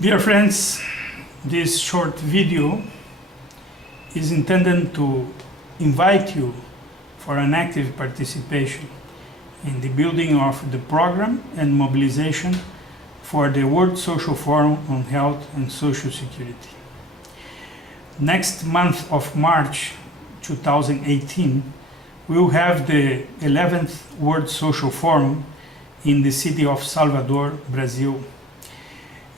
Dear friends, this short video is intended to invite you for an active participation in the building of the program and mobilization for the World Social Forum on Health and Social Security. Next month of March 2018, we will have the 11th World Social Forum in the city of Salvador, Brazil,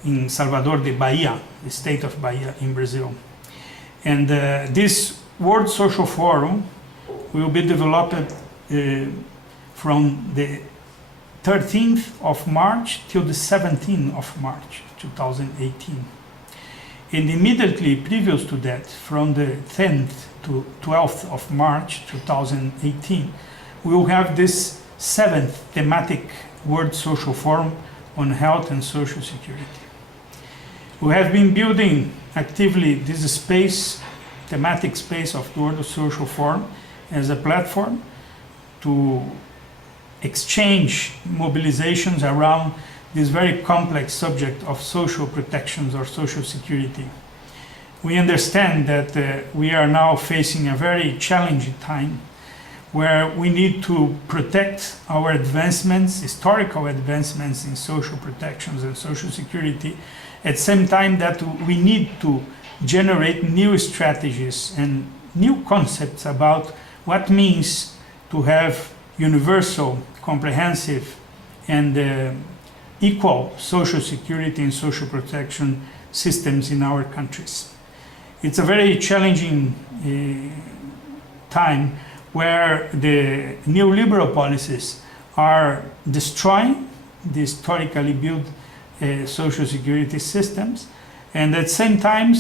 in Salvador de Bahia, the state of Bahia in Brazil. And this World Social Forum will be developed from the 13th of March till the 17th of March 2018. And immediately previous to that, from the 10th to 12th of March 2018, we will have this 7th thematic World Social Forum on Health and Social Security. We have been building actively this space, thematic space of the World Social Forum as a platform to exchange mobilizations around this very complex subject of social protections or social security. We understand that we are now facing a very challenging time where we need to protect our advancements, historical advancements in social protections and social security, at the same time that we need to generate new strategies and new concepts about what it means to have universal, comprehensive, and equal social security and social protection systems in our countries. It's a very challenging time where the neoliberal policies are destroying the historically built social security systems, and at the same time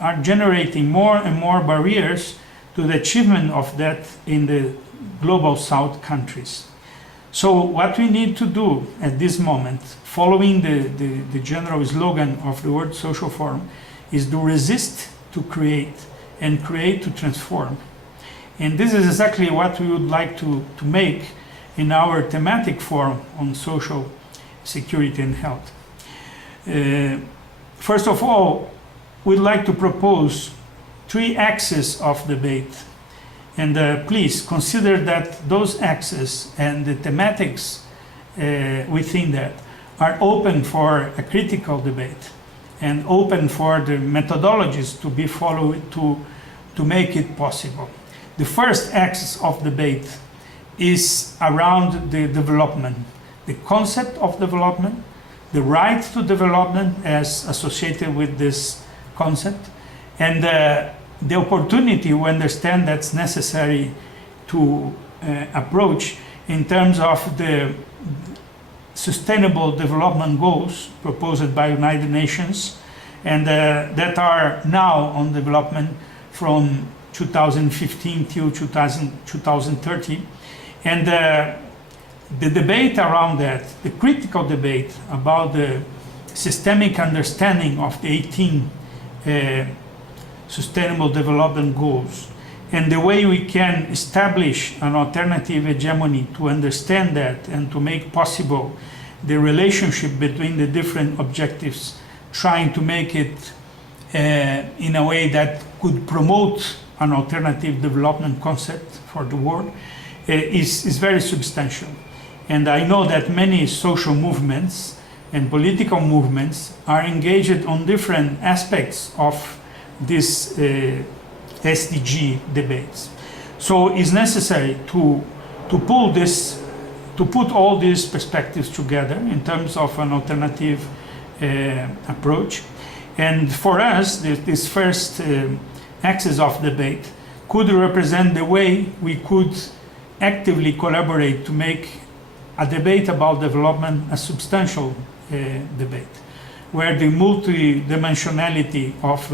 are generating more and more barriers to the achievement of that in the global south countries. So what we need to do at this moment, following the general slogan of the World Social Forum, is to resist to create and create to transform. And this is exactly what we would like to make in our thematic forum on social security and health. First of all, we'd like to propose 3 axes of debate. And please consider that those axes and the thematics within that are open for a critical debate and open for the methodologies to be followed to make it possible. The first axis of debate is around the development, the concept of development, the right to development as associated with this concept, and the opportunity we understand that's necessary to approach in terms of the sustainable development goals proposed by United Nations and that are now on development from 2015 till 2030. And the debate around that, the critical debate about the systemic understanding of the 18 Sustainable Development Goals and the way we can establish an alternative hegemony to understand that and to make possible the relationship between the different objectives, trying to make it in a way that could promote an alternative development concept for the world is very substantial. And I know that many social movements and political movements are engaged on different aspects of this SDG debates. So it's necessary to put all these perspectives together in terms of an alternative approach. And for us, this first axis of debate could represent the way we could actively collaborate to make a debate about development a substantial debate, where the multidimensionality of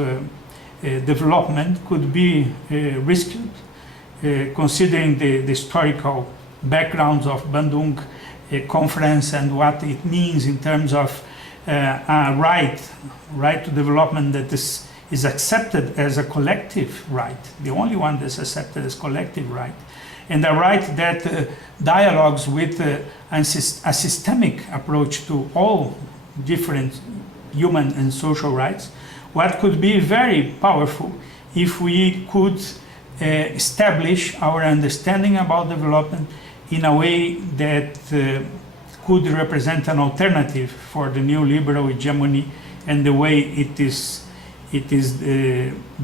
development could be rescued, considering the historical backgrounds of Bandung conference and what it means in terms of a right to development that is accepted as a collective right, the only one that's accepted as collective right, and a right that dialogues with a systemic approach to all different human and social rights, what could be very powerful if we could establish our understanding about development in a way that could represent an alternative for the neoliberal hegemony and the way it is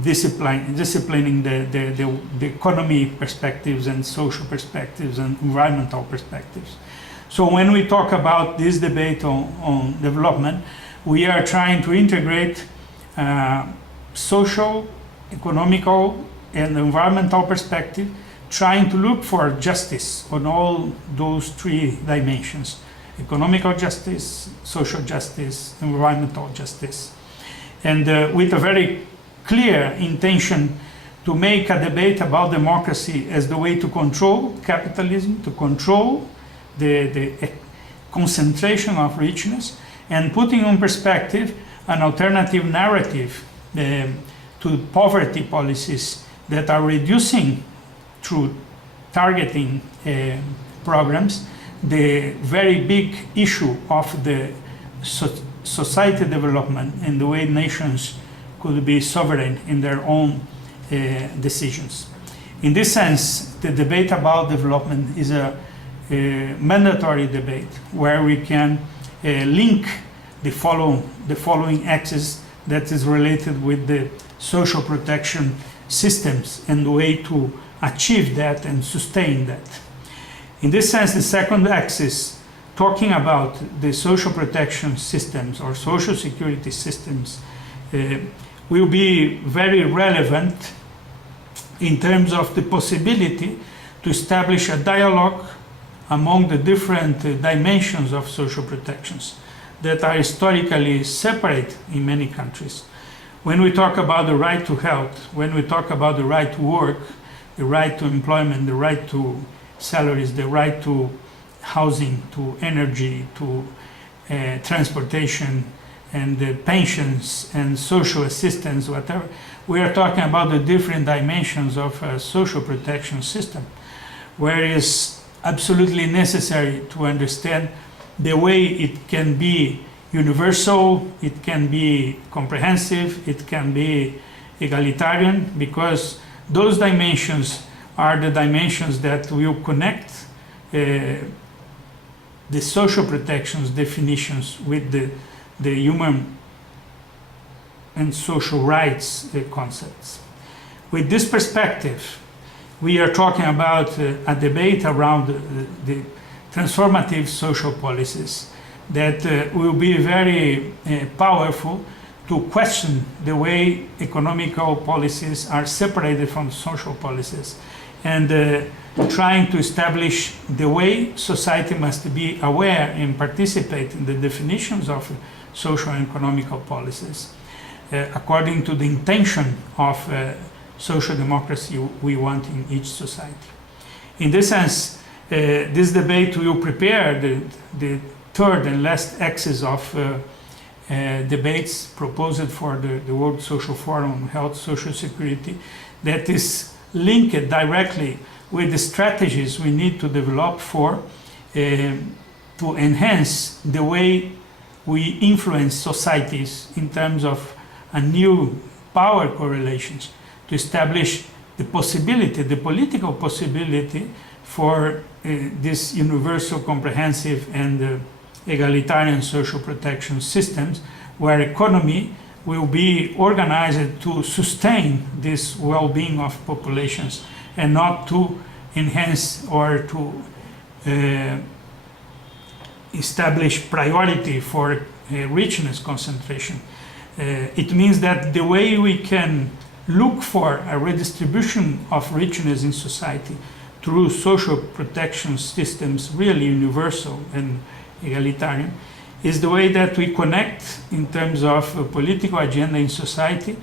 disciplining the economy perspectives and social perspectives and environmental perspectives. So when we talk about this debate on development, we are trying to integrate social, economical, and environmental perspective, trying to look for justice on all those three dimensions: economical justice, social justice, environmental justice. And with a very clear intention to make a debate about democracy as the way to control capitalism, to control the concentration of richness, and putting in perspective an alternative narrative to poverty policies that are reducing, through targeting programs, the very big issue of the society development and the way nations could be sovereign in their own decisions. In this sense, the debate about development is a mandatory debate where we can link the following axis that is related with the social protection systems and the way to achieve that and sustain that. In this sense, the second axis, talking about the social protection systems or social security systems, will be very relevant in terms of the possibility to establish a dialogue among the different dimensions of social protections that are historically separate in many countries. When we talk about the right to health, when we talk about the right to work, the right to employment, the right to salaries, the right to housing, to energy, to transportation, and pensions and social assistance, whatever, we are talking about the different dimensions of a social protection system, where it is absolutely necessary to understand the way it can be universal, it can be comprehensive, it can be egalitarian, because those dimensions are the dimensions that will connect the social protections definitions with the human and social rights concepts. With this perspective, we are talking about a debate around the transformative social policies that will be very powerful to question the way economical policies are separated from social policies, and trying to establish the way society must be aware and participate in the definitions of social and economical policies according to the intention of social democracy we want in each society. In this sense, this debate will prepare the third and last axis of debates proposed for the World Social Forum on Health, Social Security, that is linked directly with the strategies we need to develop for to enhance the way we influence societies in terms of a new power correlations, to establish the possibility, the political possibility for this universal, comprehensive, and egalitarian social protection systems, where economy will be organized to sustain this well-being of populations and not to enhance or to establish priority for richness concentration. It means that the way we can look for a redistribution of richness in society through social protection systems, really universal and egalitarian, is the way that we connect in terms of a political agenda in society,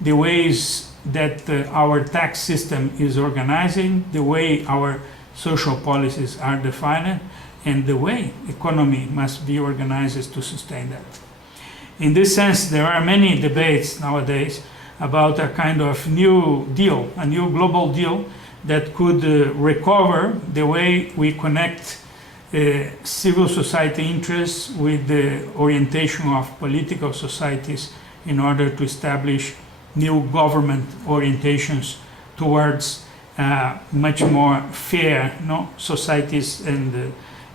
the ways that our tax system is organizing, the way our social policies are defined, and the way economy must be organized to sustain that. In this sense, there are many debates nowadays about a kind of new deal, a new global deal that could recover the way we connect civil society interests with the orientation of political societies in order to establish new government orientations towards much more fair societies in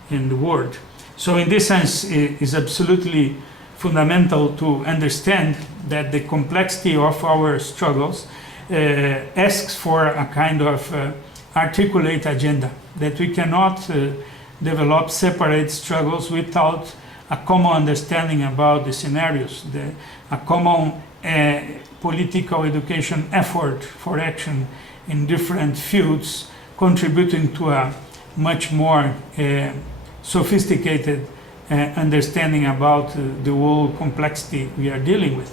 the world. So in this sense, it is absolutely fundamental to understand that the complexity of our struggles asks for a kind of articulate agenda, that we cannot develop separate struggles without a common understanding about the scenarios, a common political education effort for action in different fields, contributing to a much more sophisticated understanding about the whole complexity we are dealing with.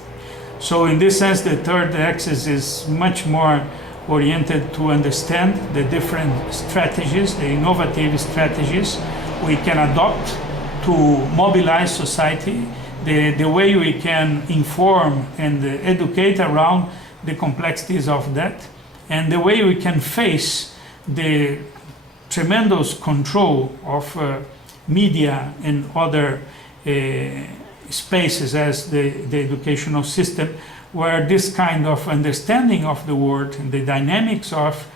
So in this sense, the third axis is much more oriented to understand the different strategies, the innovative strategies we can adopt to mobilize society, the way we can inform and educate around the complexities of that, and the way we can face the tremendous control of media and other spaces as the educational system, where this kind of understanding of the world and the dynamics of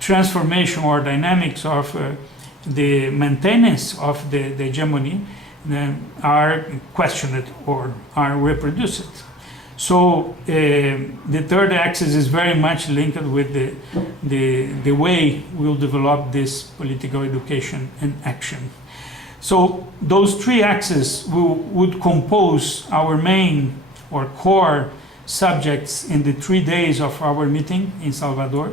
transformation or dynamics of the maintenance of the hegemony are questioned or are reproduced. So the third axis is very much linked with the way we'll develop this political education and action. So those three axes would compose our main or core subjects in the 3 days of our meeting in Salvador.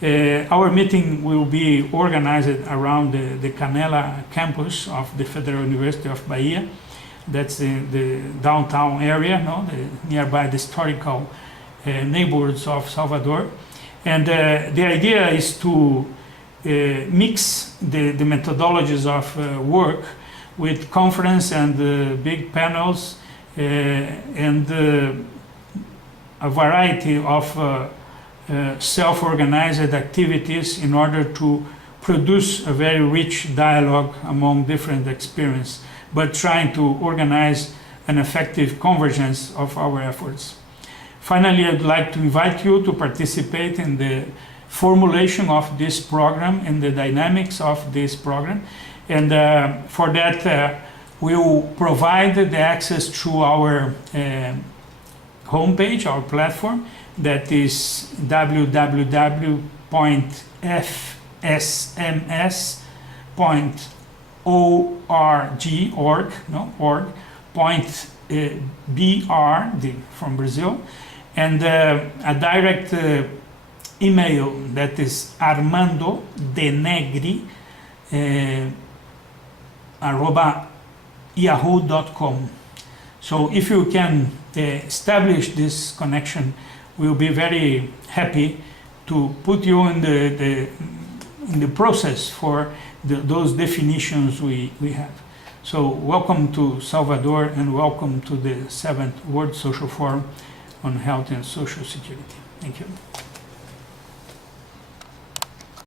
Our meeting will be organized around the Canela campus of the Federal University of Bahia. That's in the downtown area, nearby the historical neighborhoods of Salvador. And the idea is to mix the methodologies of work with conference and big panels and a variety of self-organized activities in order to produce a very rich dialogue among different experiences, but trying to organize an effective convergence of our efforts. Finally, I'd like to invite you to participate in the formulation of this program and the dynamics of this program. And for that, we will provide the access through our homepage, our platform, that is www.fsms.org.br from Brazil, and a direct email that is Armando de Negri @yahoo.com. So if you can establish this connection, we'll be very happy to put you in the process for those definitions we have. So welcome to Salvador and welcome to the VII World Social Forum on Health and Social Security. Thank you.